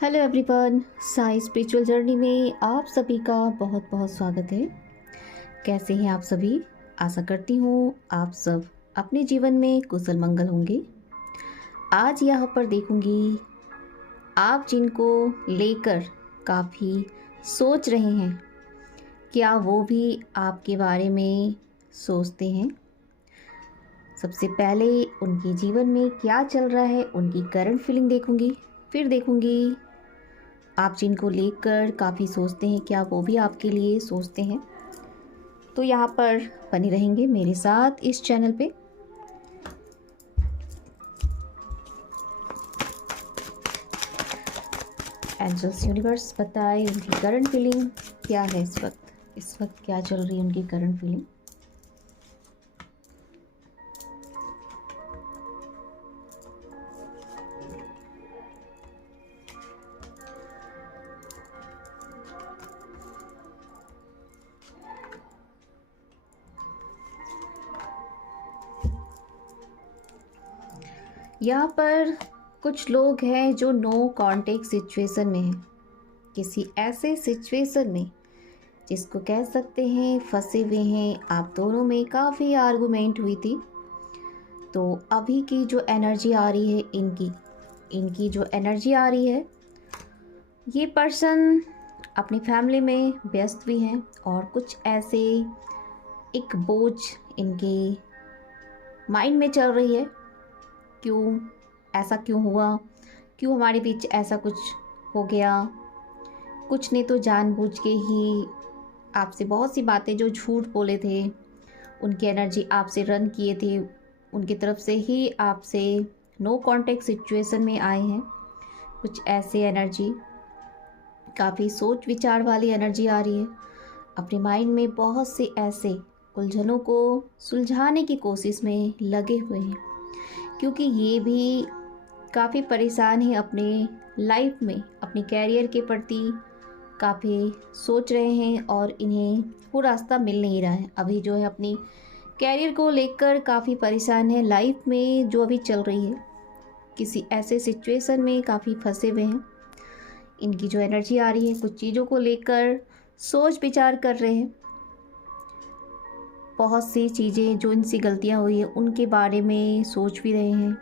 Hello everyone, Sai spiritual journey में आप सभी का बहुत बहुत स्वागत है। कैसे हैं आप सभी? आशा करती हूँ आप सब अपने जीवन में कुशल मंगल होंगे। आज यहाँ पर देखूंगी आप जिनको लेकर काफ़ी सोच रहे हैं, क्या वो भी आपके बारे में सोचते हैं? सबसे पहले उनके जीवन में क्या चल रहा है, उनकी करंट फीलिंग देखूंगी। फिर देखूंगी आप जिनको लेकर काफ़ी सोचते हैं, क्या वो भी आपके लिए सोचते हैं? तो यहाँ पर बने रहेंगे मेरे साथ इस चैनल पे। एंजल्स यूनिवर्स बताए उनकी करंट फीलिंग क्या है इस वक्त क्या चल रही है उनकी करंट फीलिंग। यहाँ पर कुछ लोग हैं जो नो कांटेक्ट सिचुएशन में हैं, किसी ऐसे सिचुएशन में जिसको कह सकते हैं फंसे हुए हैं। आप दोनों में काफ़ी आर्गुमेंट हुई थी, तो अभी की जो एनर्जी आ रही है इनकी जो एनर्जी आ रही है, ये पर्सन अपनी फैमिली में व्यस्त भी हैं और कुछ ऐसे एक बोझ इनके माइंड में चल रही है। क्यों ऐसा क्यों हुआ, क्यों हमारे बीच ऐसा कुछ हो गया। कुछ ने तो जानबूझ के ही आपसे बहुत सी बातें जो झूठ बोले थे, उनकी एनर्जी आपसे रन किए थे, उनकी तरफ से ही आपसे नो कांटेक्ट सिचुएशन में आए हैं। कुछ ऐसे एनर्जी, काफ़ी सोच विचार वाली एनर्जी आ रही है। अपने माइंड में बहुत से ऐसे उलझनों को सुलझाने की कोशिश में लगे हुए हैं, क्योंकि ये भी काफ़ी परेशान है अपने लाइफ में, अपने कैरियर के प्रति काफ़ी सोच रहे हैं और इन्हें वो रास्ता मिल नहीं रहा है। अभी जो है अपनी कैरियर को लेकर काफ़ी परेशान है। लाइफ में जो अभी चल रही है, किसी ऐसे सिचुएशन में काफ़ी फंसे हुए हैं। इनकी जो एनर्जी आ रही है, कुछ चीज़ों को लेकर सोच विचार कर रहे हैं। बहुत सी चीज़ें जो इनसे गलतियां हुई है उनके बारे में सोच भी रहे हैं।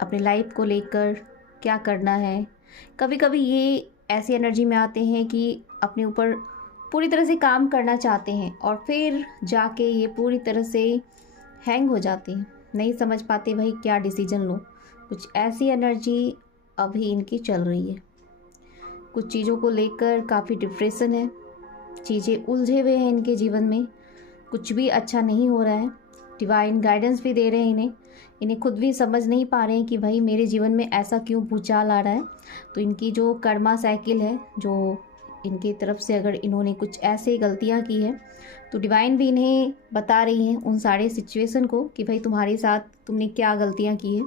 अपने लाइफ को लेकर क्या करना है। कभी कभी ये ऐसी एनर्जी में आते हैं कि अपने ऊपर पूरी तरह से काम करना चाहते हैं और फिर जाके ये पूरी तरह से हैंग हो जाते हैं, नहीं समझ पाते भाई क्या डिसीजन लो। कुछ ऐसी एनर्जी अभी इनकी चल रही है। कुछ चीज़ों को लेकर काफ़ी डिप्रेशन है, चीज़ें उलझे हुए हैं इनके जीवन में, कुछ भी अच्छा नहीं हो रहा है। डिवाइन गाइडेंस भी दे रहे हैं इन्हें खुद भी समझ नहीं पा रहे हैं कि भाई मेरे जीवन में ऐसा क्यों भूचाल आ रहा है। तो इनकी जो कर्मा साइकिल है, जो इनकी तरफ से अगर इन्होंने कुछ ऐसे गलतियां की है, तो डिवाइन भी इन्हें बता रही हैं उन सारे सिचुएशन को कि भाई तुम्हारे साथ तुमने क्या गलतियां की है,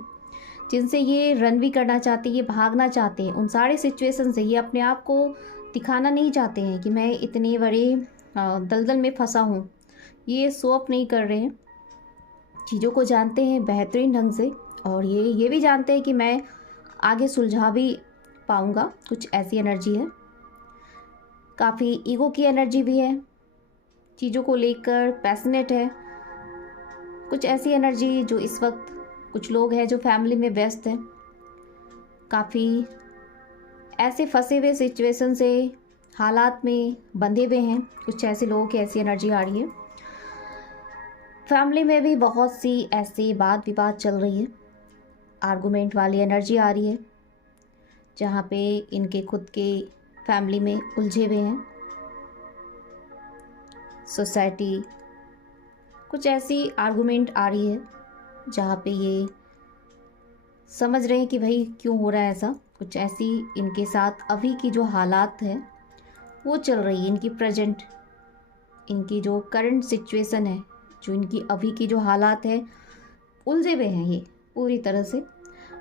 जिनसे ये रन भी करना चाहते हैं, ये भागना चाहते हैं उन सारे सिचुएशन से। ये अपने आप को दिखाना नहीं चाहते हैं कि मैं इतने बड़े दलदल में फंसा हूँ। ये शो ऑफ नहीं कर रहे हैं, चीज़ों को जानते हैं बेहतरीन ढंग से और ये भी जानते हैं कि मैं आगे सुलझा भी पाऊँगा। कुछ ऐसी एनर्जी है, काफ़ी ईगो की एनर्जी भी है, चीज़ों को लेकर पैशनेट है। कुछ ऐसी एनर्जी जो इस वक्त कुछ लोग हैं जो फैमिली में व्यस्त हैं, काफ़ी ऐसे फंसे हुए सिचुएशन से, हालात में बंधे हुए हैं। कुछ ऐसे लोगों की ऐसी एनर्जी आ रही है। फैमिली में भी बहुत सी ऐसी वाद विवाद चल रही है, आर्गुमेंट वाली एनर्जी आ रही है, जहाँ पे इनके खुद के फैमिली में उलझे हुए हैं। सोसाइटी, कुछ ऐसी आर्गुमेंट आ रही है जहाँ पे ये समझ रहे हैं कि भाई क्यों हो रहा है ऐसा। कुछ ऐसी इनके साथ अभी की जो हालात है वो चल रही है, इनकी प्रेजेंट, इनकी जो करंट सिचुएशन है, जो इनकी अभी की जो हालात है, उलझे हुए हैं ये पूरी तरह से।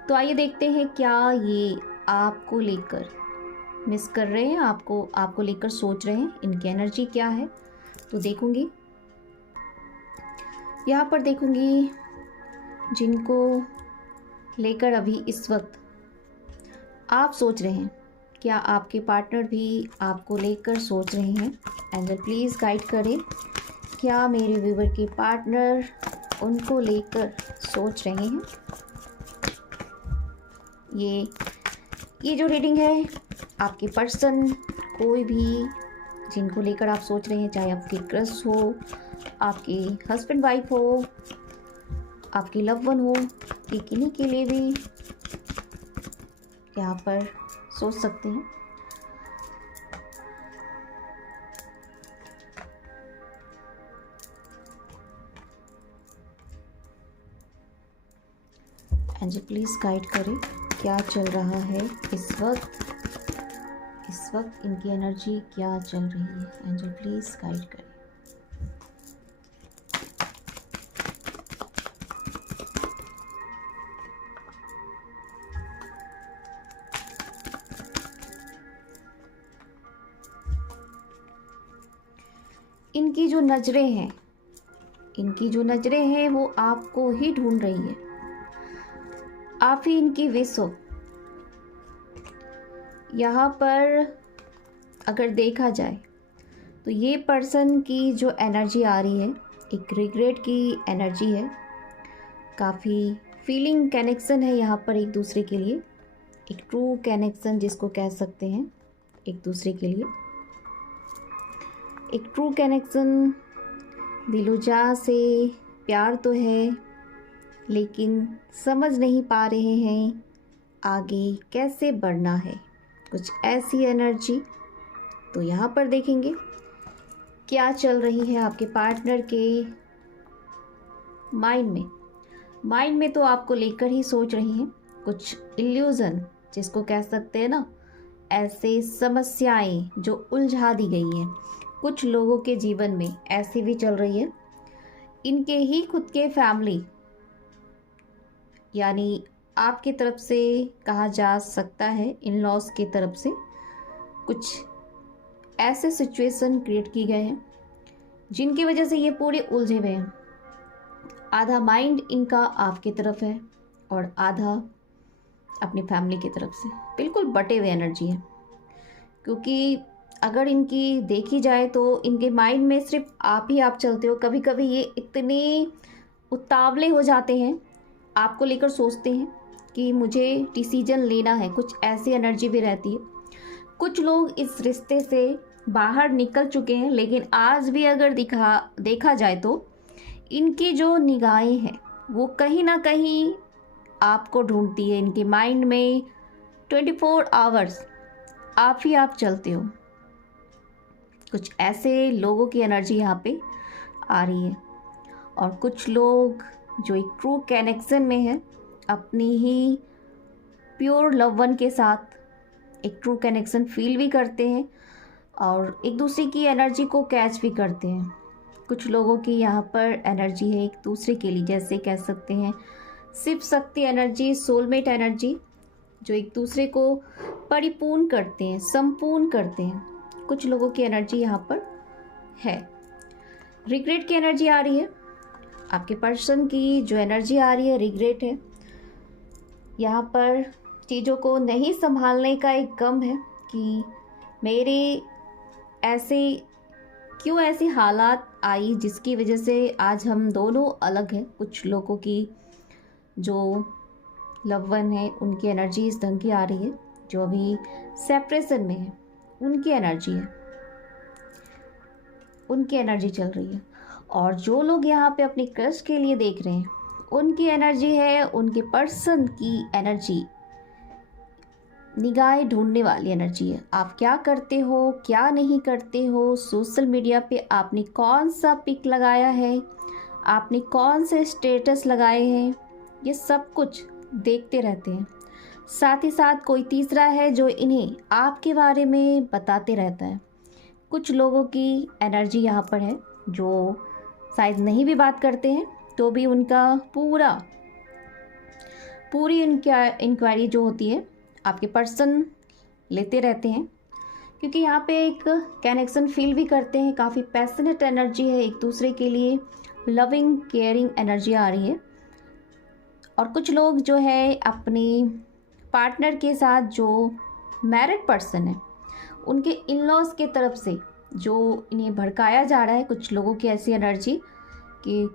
तो आइए देखते हैं क्या ये आपको लेकर मिस कर रहे हैं, आपको लेकर सोच रहे हैं, इनकी एनर्जी क्या है। तो देखूंगी, यहाँ पर देखूंगी जिनको लेकर अभी इस वक्त आप सोच रहे हैं क्या आपके पार्टनर भी आपको लेकर सोच रहे हैं? एंजल प्लीज़ गाइड करें, क्या मेरे व्यूवर के पार्टनर उनको लेकर सोच रहे हैं? ये जो रीडिंग है, आपके पर्सन कोई भी जिनको लेकर आप सोच रहे हैं, चाहे आपके क्रश हो, आपके हस्बैंड वाइफ हो, आपकी लव वन हो, कि किन्हीं के लिए भी यहाँ पर सोच सकते हैं। एंजल प्लीज़ गाइड करें, क्या चल रहा है इस वक्त इनकी एनर्जी क्या चल रही है? एंजल प्लीज़ गाइड करें। इनकी जो नज़रें हैं वो आपको ही ढूंढ रही है। आप ही इनकी विश हो। यहाँ पर अगर देखा जाए तो ये पर्सन की जो एनर्जी आ रही है, एक रिग्रेट की एनर्जी है। काफ़ी फीलिंग कनेक्शन है यहाँ पर एक दूसरे के लिए, एक ट्रू कनेक्शन जिसको कह सकते हैं एक दूसरे के लिए। एक ट्रू कनेक्शन, दिलोजा से प्यार तो है, लेकिन समझ नहीं पा रहे हैं आगे कैसे बढ़ना है, कुछ ऐसी एनर्जी। तो यहाँ पर देखेंगे क्या चल रही है आपके पार्टनर के माइंड में तो आपको लेकर ही सोच रही हैं। कुछ इल्यूज़न जिसको कह सकते हैं ना, ऐसे समस्याएं जो उलझा दी गई हैं कुछ लोगों के जीवन में, ऐसी भी चल रही है। इनके ही खुद के फैमिली, यानी आपकी तरफ से कहा जा सकता है, इन लॉज की तरफ से कुछ ऐसे सिचुएशन क्रिएट की गए हैं जिनकी वजह से ये पूरे उलझे हुए हैं। आधा माइंड इनका आपकी तरफ है और आधा अपनी फैमिली की तरफ से, बिल्कुल बटे हुए एनर्जी है। क्योंकि अगर इनकी देखी जाए तो इनके माइंड में सिर्फ आप ही आप चलते हो। कभी कभी ये इतने उतावले हो जाते हैं, आपको लेकर सोचते हैं कि मुझे डिसीजन लेना है, कुछ ऐसी एनर्जी भी रहती है। कुछ लोग इस रिश्ते से बाहर निकल चुके हैं, लेकिन आज भी अगर देखा जाए तो इनकी जो निगाहें हैं वो कहीं ना कहीं आपको ढूंढती है। इनके माइंड में 24 आवर्स आप ही आप चलते हो। कुछ ऐसे लोगों की एनर्जी यहाँ पे आ रही है। और कुछ लोग जो एक ट्रू कनेक्शन में है, अपनी ही प्योर लव वन के साथ एक ट्रू कनेक्शन फील भी करते हैं और एक दूसरे की एनर्जी को कैच भी करते हैं। कुछ लोगों की यहाँ पर एनर्जी है एक दूसरे के लिए, जैसे कह सकते हैं Shiv Shakti energy, soulmate energy, जो एक दूसरे को परिपूर्ण करते हैं, संपूर्ण करते हैं। कुछ लोगों की एनर्जी यहाँ पर है। रिग्रेट की एनर्जी आ रही है, आपके पर्सन की जो एनर्जी आ रही है रिग्रेट है। यहाँ पर चीज़ों को नहीं संभालने का एक गम है कि मेरे क्यों ऐसी हालात आई जिसकी वजह से आज हम दोनों अलग हैं। कुछ लोगों की जो लव वन है उनकी एनर्जी इस ढंग की आ रही है, जो अभी सेपरेशन में है उनकी एनर्जी है, उनकी एनर्जी चल रही है। और जो लोग यहाँ पे अपने क्रश के लिए देख रहे हैं उनकी एनर्जी है, उनके पर्सन की एनर्जी निगाहें ढूंढने वाली एनर्जी है। आप क्या करते हो, क्या नहीं करते हो, सोशल मीडिया पे आपने कौन सा पिक लगाया है, आपने कौन से स्टेटस लगाए हैं, ये सब कुछ देखते रहते हैं। साथ ही साथ कोई तीसरा है जो इन्हें आपके बारे में बताते रहता है। कुछ लोगों की एनर्जी यहाँ पर है जो शायद नहीं भी बात करते हैं तो भी उनका पूरी इंक्वायरी जो होती है आपके पर्सन लेते रहते हैं, क्योंकि यहाँ पे एक कनेक्शन फील भी करते हैं। काफ़ी पैशनेट एनर्जी है एक दूसरे के लिए, लविंग केयरिंग एनर्जी आ रही है। और कुछ लोग जो है अपने पार्टनर के साथ जो मैरिड पर्सन है, उनके इन लॉज के तरफ से जो इन्हें भड़काया जा रहा है, कुछ लोगों की ऐसी एनर्जी कि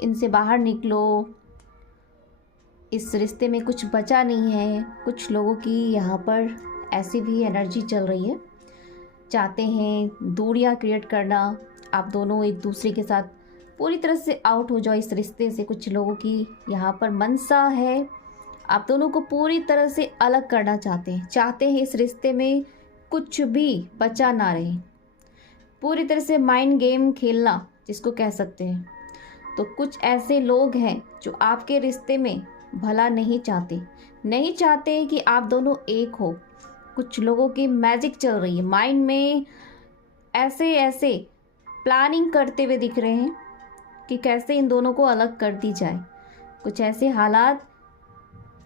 इनसे बाहर निकलो, इस रिश्ते में कुछ बचा नहीं है। कुछ लोगों की यहाँ पर ऐसी भी एनर्जी चल रही है, चाहते हैं दूरियां क्रिएट करना, आप दोनों एक दूसरे के साथ पूरी तरह से आउट हो जाओ इस रिश्ते से। कुछ लोगों की यहाँ पर मनसा है, आप दोनों को पूरी तरह से अलग करना चाहते हैं इस रिश्ते में कुछ भी बचा ना रहे, पूरी तरह से माइंड गेम खेलना जिसको कह सकते हैं। तो कुछ ऐसे लोग हैं जो आपके रिश्ते में भला नहीं चाहते कि आप दोनों एक हो। कुछ लोगों की मैजिक चल रही है, माइंड में ऐसे प्लानिंग करते हुए दिख रहे हैं कि कैसे इन दोनों को अलग कर दी जाए। कुछ ऐसे हालात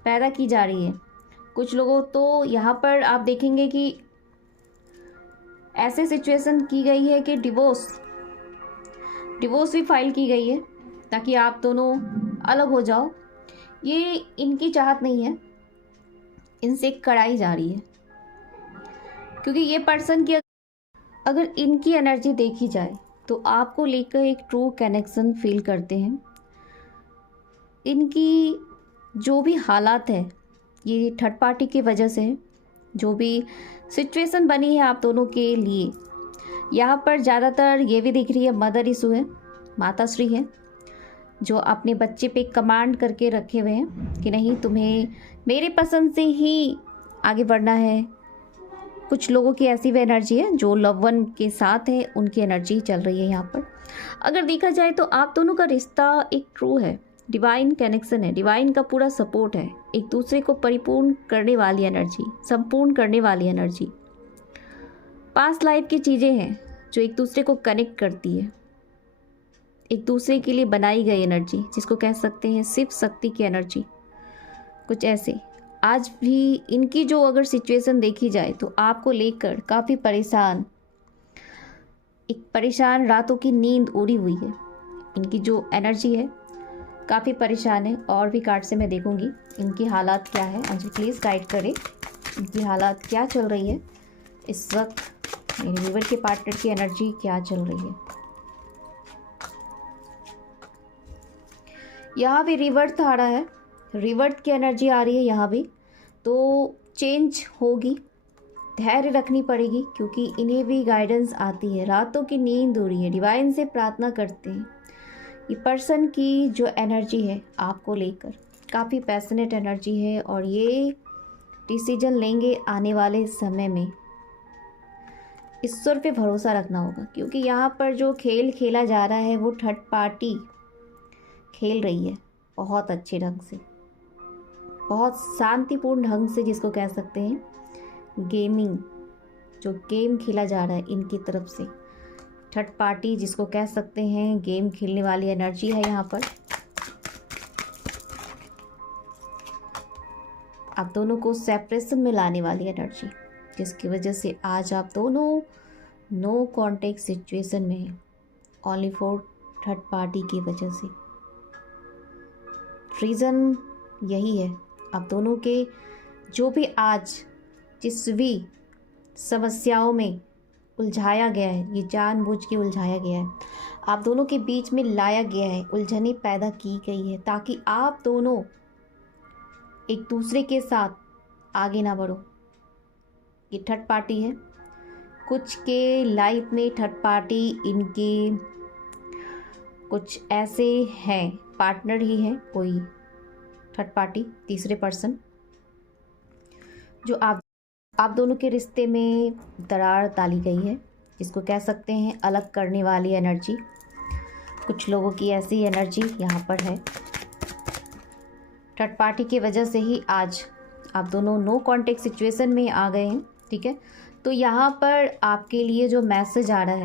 पैदा की जा रही है। कुछ लोगों तो यहाँ पर आप देखेंगे कि ऐसे सिचुएशन की गई है कि डिवोर्स भी फाइल की गई है ताकि आप दोनों अलग हो जाओ। ये इनकी चाहत नहीं है, इनसे कराई जा रही है, क्योंकि ये पर्सन की अगर इनकी एनर्जी देखी जाए तो आपको लेकर एक ट्रू कनेक्शन फील करते हैं। इनकी जो भी हालात है ये थर्ड पार्टी की वजह से है। जो भी सिचुएशन बनी है आप दोनों के लिए, यहाँ पर ज़्यादातर ये भी दिख रही है मदर इशू है, माताश्री है, जो अपने बच्चे पे कमांड करके रखे हुए हैं कि नहीं तुम्हें मेरे पसंद से ही आगे बढ़ना है। कुछ लोगों की ऐसी भी एनर्जी है जो लव वन के साथ है, उनकी एनर्जी चल रही है यहाँ पर। अगर देखा जाए तो आप दोनों का रिश्ता एक ट्रू है, डिवाइन कनेक्शन है, डिवाइन का पूरा सपोर्ट है, एक दूसरे को परिपूर्ण करने वाली एनर्जी, संपूर्ण करने वाली एनर्जी। पास्ट लाइफ की चीज़ें हैं जो एक दूसरे को कनेक्ट करती है, एक दूसरे के लिए बनाई गई एनर्जी जिसको कह सकते हैं शिव शक्ति की एनर्जी। कुछ ऐसे आज भी इनकी जो अगर सिचुएशन देखी जाए तो आपको लेकर काफ़ी परेशान रातों की नींद उड़ी हुई है। इनकी जो एनर्जी है काफ़ी परेशान है। और भी कार्ड से मैं देखूंगी इनकी हालात क्या है। अंजलि प्लीज़ गाइड करें, इनकी हालात क्या चल रही है इस वक्त, मेरे व्यूअर के पार्टनर की एनर्जी क्या चल रही है। यहाँ भी रिवर्ट आ रहा है, रिवर्ट की एनर्जी आ रही है यहाँ भी। तो चेंज होगी, धैर्य रखनी पड़ेगी, क्योंकि इन्हें भी गाइडेंस आती है। रातों की नींद हो रही है, डिवाइन से प्रार्थना करते हैं। ये पर्सन की जो एनर्जी है आपको लेकर काफ़ी पैशनेट एनर्जी है, और ये डिसीजन लेंगे आने वाले समय में। ईश्वर पे भरोसा रखना होगा, क्योंकि यहाँ पर जो खेल खेला जा रहा है वो थर्ड पार्टी खेल रही है बहुत अच्छे ढंग से, बहुत शांतिपूर्ण ढंग से, जिसको कह सकते हैं गेमिंग, जो गेम खेला जा रहा है इनकी तरफ से। थर्ड पार्टी जिसको कह सकते हैं गेम खेलने वाली एनर्जी है यहाँ पर। आप दोनों को सेपरेशन में लाने वाली एनर्जी, जिसकी वजह से आज आप दोनों नो कॉन्टेक्ट सिचुएशन में हैं, ओनली फॉर थर्ड पार्टी की वजह से। रीज़न यही है, आप दोनों के जो भी आज जिस भी समस्याओं में उलझाया गया है, ये जानबूझ के उलझाया गया है, आप दोनों के बीच में लाया गया है, उलझनें पैदा की गई है ताकि आप दोनों एक दूसरे के साथ आगे ना बढ़ो। ये थर्ड पार्टी है, कुछ के लाइफ में थर्ड पार्टी इनके कुछ ऐसे हैं, पार्टनर ही है कोई थर्ड पार्टी, तीसरे पर्सन, जो आप दोनों के रिश्ते में दरार डाली गई है, जिसको कह सकते हैं अलग करने वाली एनर्जी। कुछ लोगों की ऐसी एनर्जी यहाँ पर है। थर्ड पार्टी की वजह से ही आज आप दोनों नो कॉन्टेक्ट सिचुएशन में आ गए हैं, ठीक है। तो यहाँ पर आपके लिए जो मैसेज आ रहा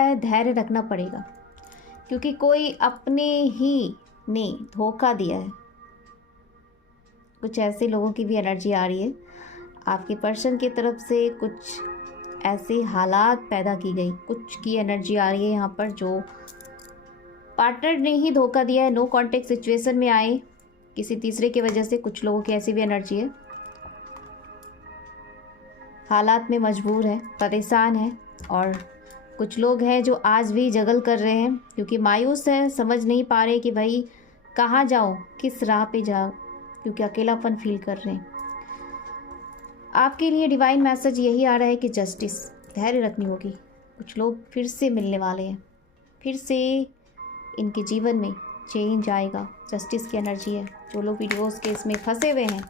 है धैर्य रखना पड़ेगा, क्योंकि कोई अपने ही ने धोखा दिया है। कुछ ऐसे लोगों की भी एनर्जी आ रही है, आपके पर्सन की तरफ से कुछ ऐसे हालात पैदा की गई, कुछ की एनर्जी आ रही है यहाँ पर जो पार्टनर ने ही धोखा दिया है, नो कॉन्टेक्ट सिचुएशन में आए किसी तीसरे की वजह से। कुछ लोगों की ऐसी भी एनर्जी है, हालात में मजबूर है, परेशान है, और कुछ लोग हैं जो आज भी जगल कर रहे हैं क्योंकि मायूस हैं, समझ नहीं पा रहे कि भाई कहाँ जाऊँ, किस राह पे जाऊँ, क्योंकि अकेलापन फील कर रहे हैं। आपके लिए डिवाइन मैसेज यही आ रहा है कि जस्टिस, धैर्य रखनी होगी। कुछ लोग फिर से मिलने वाले हैं, फिर से इनके जीवन में चेंज आएगा। जस्टिस की एनर्जी है। जो लोग वीडियोस के इसमें फंसे हुए हैं,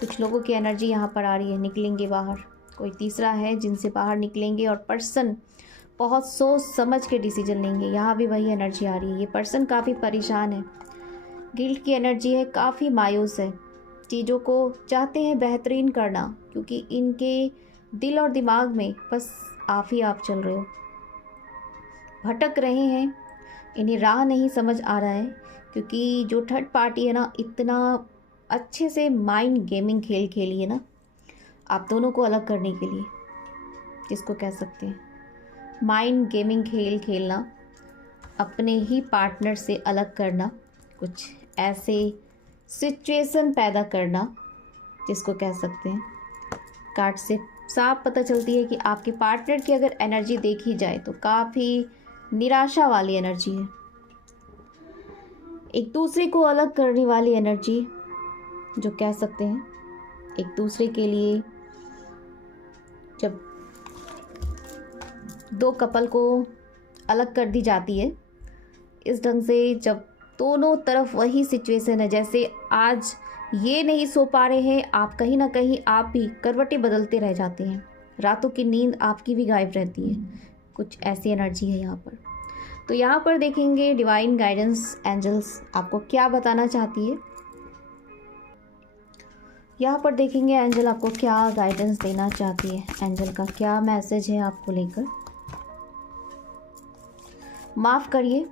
कुछ लोगों की एनर्जी यहाँ पर आ रही है, निकलेंगे बाहर। कोई तीसरा है जिनसे बाहर निकलेंगे और पर्सन बहुत सोच समझ के डिसीजन लेंगे। यहाँ भी वही एनर्जी आ रही है। ये पर्सन काफ़ी परेशान है, गिल्ट की एनर्जी है, काफ़ी मायूस है, चीज़ों को चाहते हैं बेहतरीन करना, क्योंकि इनके दिल और दिमाग में बस आप ही आप चल रहे हो, भटक रहे हैं, इन्हें राह नहीं समझ आ रहा है। क्योंकि जो थर्ड पार्टी है ना, इतना अच्छे से माइंड गेमिंग खेल खेली है ना आप दोनों को अलग करने के लिए, जिसको कह सकते हैं माइंड गेमिंग खेल खेलना, अपने ही पार्टनर से अलग करना, कुछ ऐसे सिचुएशन पैदा करना, जिसको कह सकते हैं। कार्ड से साफ पता चलती है कि आपके पार्टनर की अगर एनर्जी देखी जाए तो काफ़ी निराशा वाली एनर्जी है, एक दूसरे को अलग करने वाली एनर्जी, जो कह सकते हैं एक दूसरे के लिए। जब दो कपल को अलग कर दी जाती है इस ढंग से, जब दोनों तरफ वही सिचुएशन है, जैसे आज ये नहीं सो पा रहे हैं आप, कहीं ना कहीं आप भी करवटें बदलते रह जाते हैं, रातों की नींद आपकी भी गायब रहती है, कुछ ऐसी एनर्जी है यहाँ पर। तो यहाँ पर देखेंगे डिवाइन गाइडेंस एंजल्स आपको क्या बताना चाहती है। यहाँ पर देखेंगे एंजल आपको क्या गाइडेंस देना चाहती है, एंजल का क्या मैसेज है आपको लेकर। माफ़ करिए,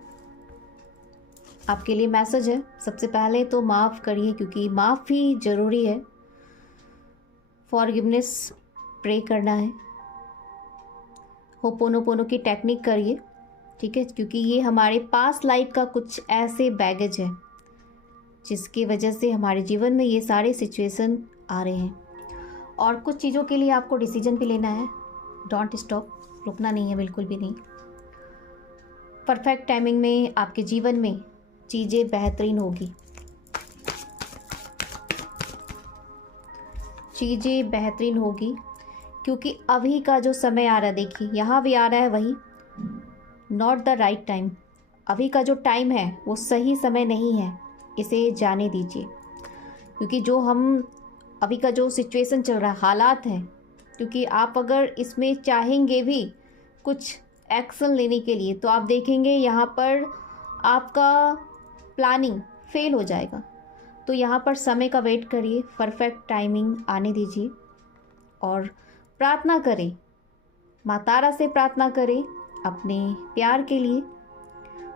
आपके लिए मैसेज है। सबसे पहले तो माफ़ करिए, क्योंकि माफ़ी ज़रूरी है। फॉरगिवनेस प्रे करना है, होपोनोपोनो की टेक्निक करिए, ठीक है, क्योंकि ये हमारे पास्ट लाइफ का कुछ ऐसे बैगेज है जिसकी वजह से हमारे जीवन में ये सारे सिचुएशन आ रहे हैं। और कुछ चीज़ों के लिए आपको डिसीजन भी लेना है। डोंट स्टॉप, रुकना नहीं है बिल्कुल भी नहीं। परफेक्ट टाइमिंग में आपके जीवन में चीज़ें बेहतरीन होगी, चीज़ें बेहतरीन होगी, क्योंकि अभी का जो समय आ रहा है, देखिए यहाँ भी आ रहा है वही, नॉट द राइट टाइम। अभी का जो टाइम है वो सही समय नहीं है, इसे जाने दीजिए। क्योंकि जो हम अभी का जो सिचुएशन चल रहा है, हालात हैं, क्योंकि आप अगर इसमें चाहेंगे भी कुछ एक्शन लेने के लिए तो आप देखेंगे यहाँ पर आपका प्लानिंग फेल हो जाएगा। तो यहाँ पर समय का वेट करिए, परफेक्ट टाइमिंग आने दीजिए और प्रार्थना करें, माँ तारा से प्रार्थना करें अपने प्यार के लिए।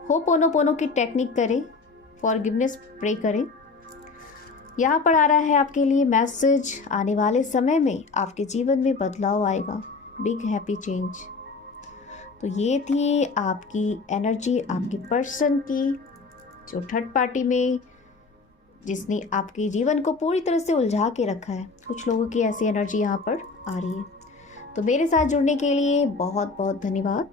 होपोनोपोनो की टेक्निक करें, फॉरगिवनेस प्रे करें। यहाँ पर आ रहा है आपके लिए मैसेज, आने वाले समय में आपके जीवन में बदलाव आएगा, बिग हैप्पी चेंज। तो ये थी आपकी एनर्जी, आपके पर्सन की, जो थर्ड पार्टी में जिसने आपके जीवन को पूरी तरह से उलझा के रखा है। कुछ लोगों की ऐसी एनर्जी यहाँ पर आ रही है। तो मेरे साथ जुड़ने के लिए बहुत बहुत धन्यवाद।